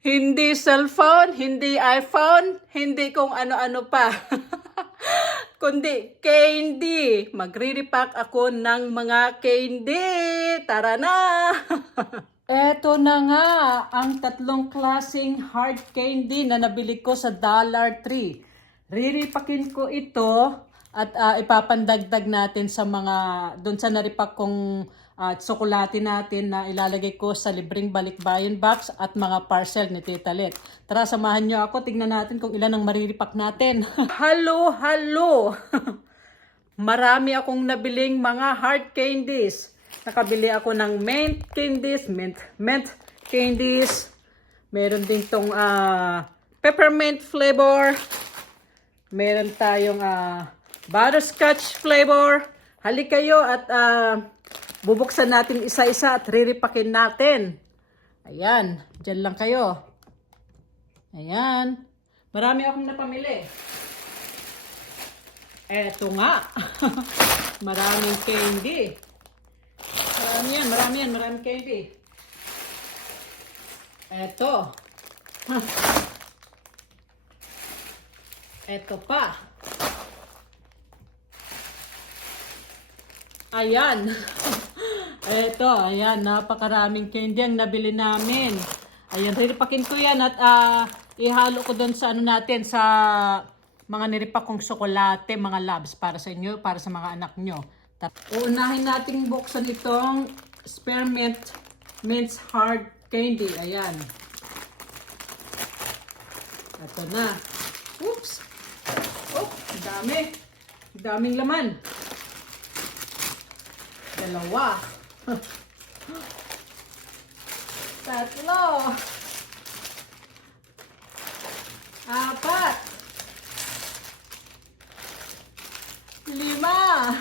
Hindi cellphone, hindi iPhone, hindi kung ano-ano pa. Kundi candy. Magre-repack ako ng mga candy. Tara na! Eto na nga ang tatlong klaseng hard candy na nabili ko sa Dollar Tree. Riripakin ko ito at ipapandagdag natin sa mga doon sa naripak kong tsokolate natin na ilalagay ko sa libreng balikbayan box at mga parcel ni Tita Let. Tara, samahan niyo ako. Tignan natin kung ilan ang mariripak natin. Halo, halo! Marami akong nabiling mga hard candies. Nakabili ako ng mint candies, mint candies. Meron din tong peppermint flavor. Meron tayong butterscotch flavor. Halik kayo at bubuksan natin isa-isa at riripakin natin. Ayan, dyan lang kayo. Ayan. Marami akong napamili. Eto nga. Maraming candy. Maraming candy. Eto. Eto pa. Ayan. Eto, ayan, napakaraming candy ang nabili namin. Ayan, riripakin ko yan at ihalo ko doon sa ano natin, sa mga niripak kong tsokolate, mga labs para sa inyo, para sa mga anak nyo. Uunahin natin buksan itong spearmint mints hard candy. Ayan. Ito na. Oops. Oh, dami. Daming laman. Dalawa. Tatlo. Apat. Lima.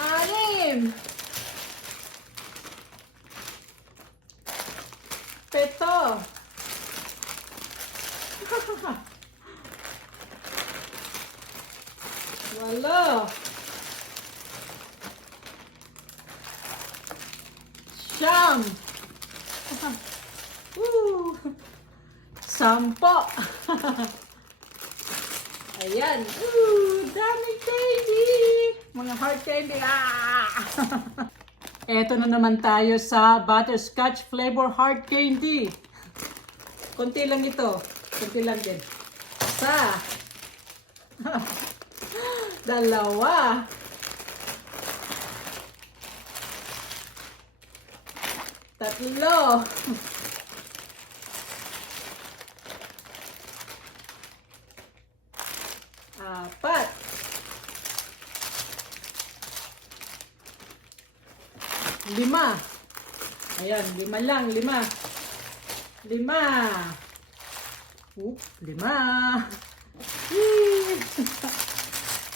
Anim. Pito. Walo. Siyam. Sampo. Ayan. Daming candy. Mga hard candy. Eto na naman tayo sa butterscotch flavor hard candy. Konti lang ito. Konti lang din. Isa. Dalawa. Tatlo. Apat. Lima. Ayan, lima lang, lima. Lima. Lima.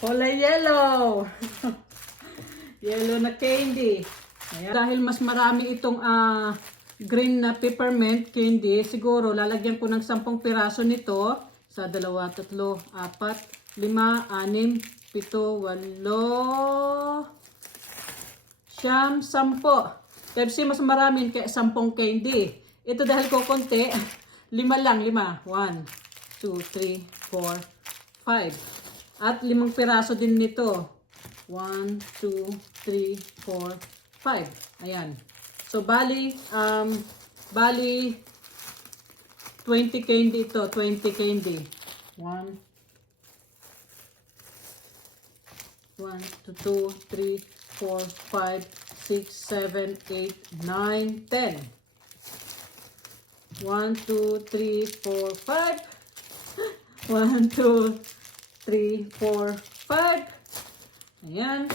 Kulay yellow. Yellow na candy. Ayan. Dahil mas marami itong green na peppermint candy, siguro lalagyan ko ng 10 piraso nito. Sa 2, 3, 4, 5, 6, 7, 8, 9, 10. Kasi mas marami kaya 10 candy. Ito dahil ko konti, 5 lang, 5. 1, 2, 3, 4, 5. At 5 piraso din nito. 1, 2, 3, 4, 5. Ayan. So, bali 20 candy ito. 20 candy. 1, 2, 3, 4, 5, 6, 7, 8, 9, 10. 1, 2, 3, 4, 5. 1, 2, 3, 4, 5. Ayan.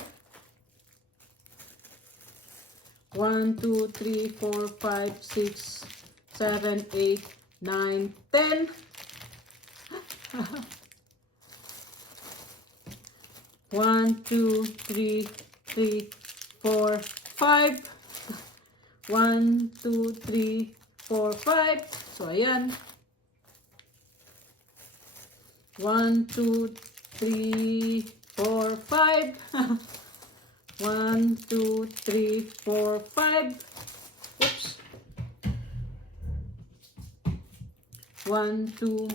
1, 2, 3, 4, 5, 6, 7, 8, 9, 10. 1, 2, 3, 4, 5. 1, 2, 3, 4, 5. So, ayan. 1, 2, 3, 4, 5. 1, 2, 3, 4, 5. Oops. 1, 2,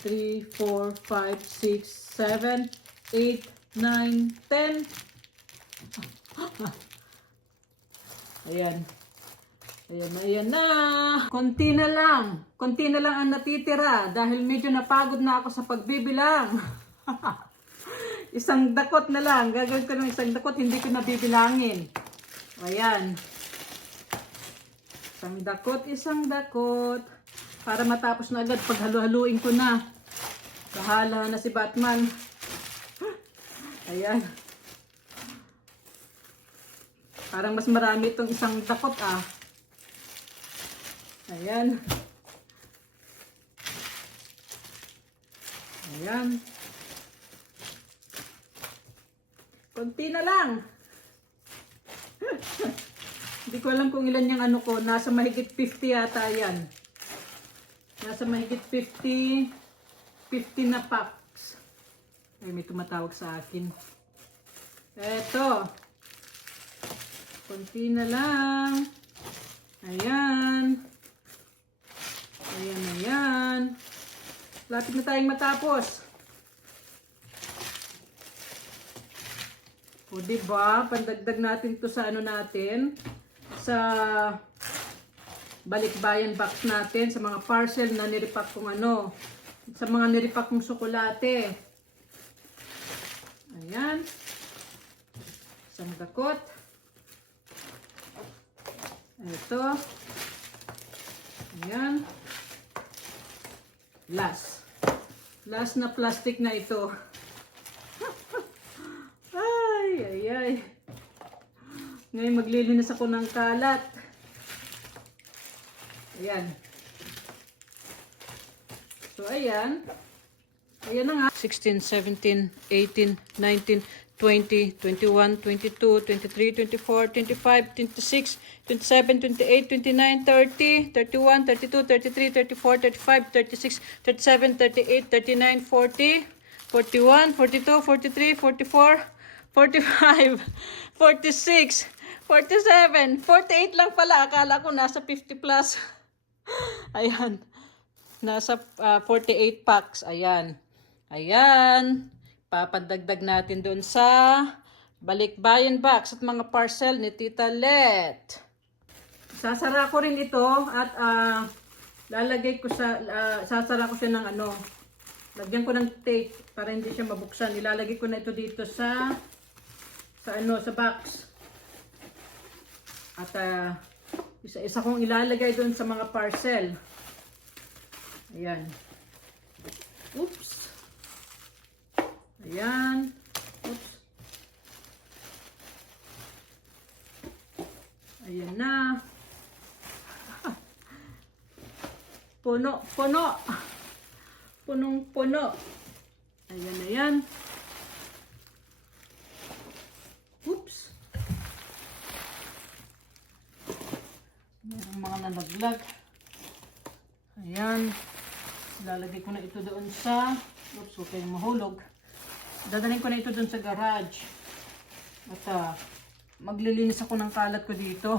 3, 4, 5, 6, 7, 8, 9, 10. Ayan. Ayan na. Konti na lang ang natitira dahil medyo napagod na ako sa pagbibilang. Isang dakot na lang. Gagawin ko ng isang dakot, hindi ko nabibilangin. Ayan. Isang dakot. Para matapos na agad pag halu-haluin ko na. Bahala na si Batman. Ayan. Parang mas marami itong isang dakot ah. Ayan. Ayan. Konti na lang. Hindi ko alam kung ilan yung ano ko. Nasa mahigit 50 yata yan. Nasa mahigit 50 na packs. Ay, may tumatawag sa akin. Eto. Konti na lang. Ayan. Ayan. Lapit na tayong matapos. O diba, pandagdag natin to sa ano natin, sa balikbayan box natin, sa mga parcel na niripak kong ano, sa mga niripak kong tsokolate. Ayan. Isang dakot. Ito. Ayan. Last na plastic na ito. Ay. Ngayon maglilinis ako ng kalat. Ayan. So, ayan. Ayan na nga. 16, 17, 18, 19, 20, 21, 22, 23, 24, 25, 26, 27, 28, 29, 30, 31, 32, 33, 34, 35, 36, 37, 38, 39, 40, 41, 42, 43, 44, 45, 46, 47, 48 lang pala. Akala ko nasa 50 plus. Ayan. Nasa 48 packs. Ayan. Papadagdag natin doon sa balikbayan box at mga parcel ni Tita Let. Sasara ko rin ito at lalagay ko sa, sasara ko siya ng ano. Lagyan ko ng tape para hindi siya mabuksan. Ilalagay ko na ito dito sa box. At isa-isa kong ilalagay doon sa mga parcel. Ayan. Oops. Ayan. Oops. Ayan na. Puno. Punong-puno. Ayan. Oops. Mayroong mga nalaglag. Ayan. Lalagay ko na ito doon sa, oops, huwag kayong mahulog. Dadalhin ko na ito doon sa garage. At maglilinis ako ng kalat ko dito.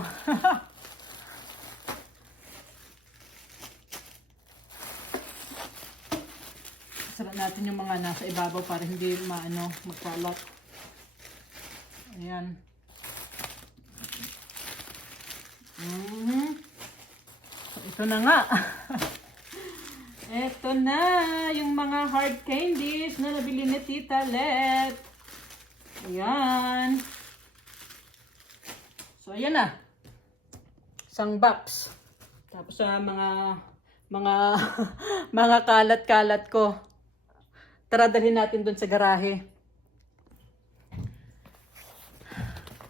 Sara natin yung mga nasa ibabaw para hindi magkalat. Ayan. So, ito na nga. Ito na yung mga hard candies na nabili ni Tita Let. Ayan. So, ayan na. Isang box. Tapos sa mga kalat-kalat ko. Tara, dalhin natin dun sa garahe.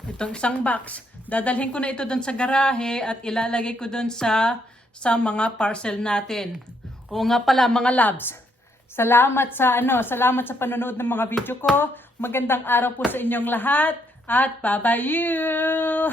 Itong isang box. Dadalhin ko na ito dun sa garahe at ilalagay ko dun sa mga parcel natin. Oo nga pala mga loves. Salamat sa panonood ng mga video ko. Magandang araw po sa inyong lahat at bye-bye you.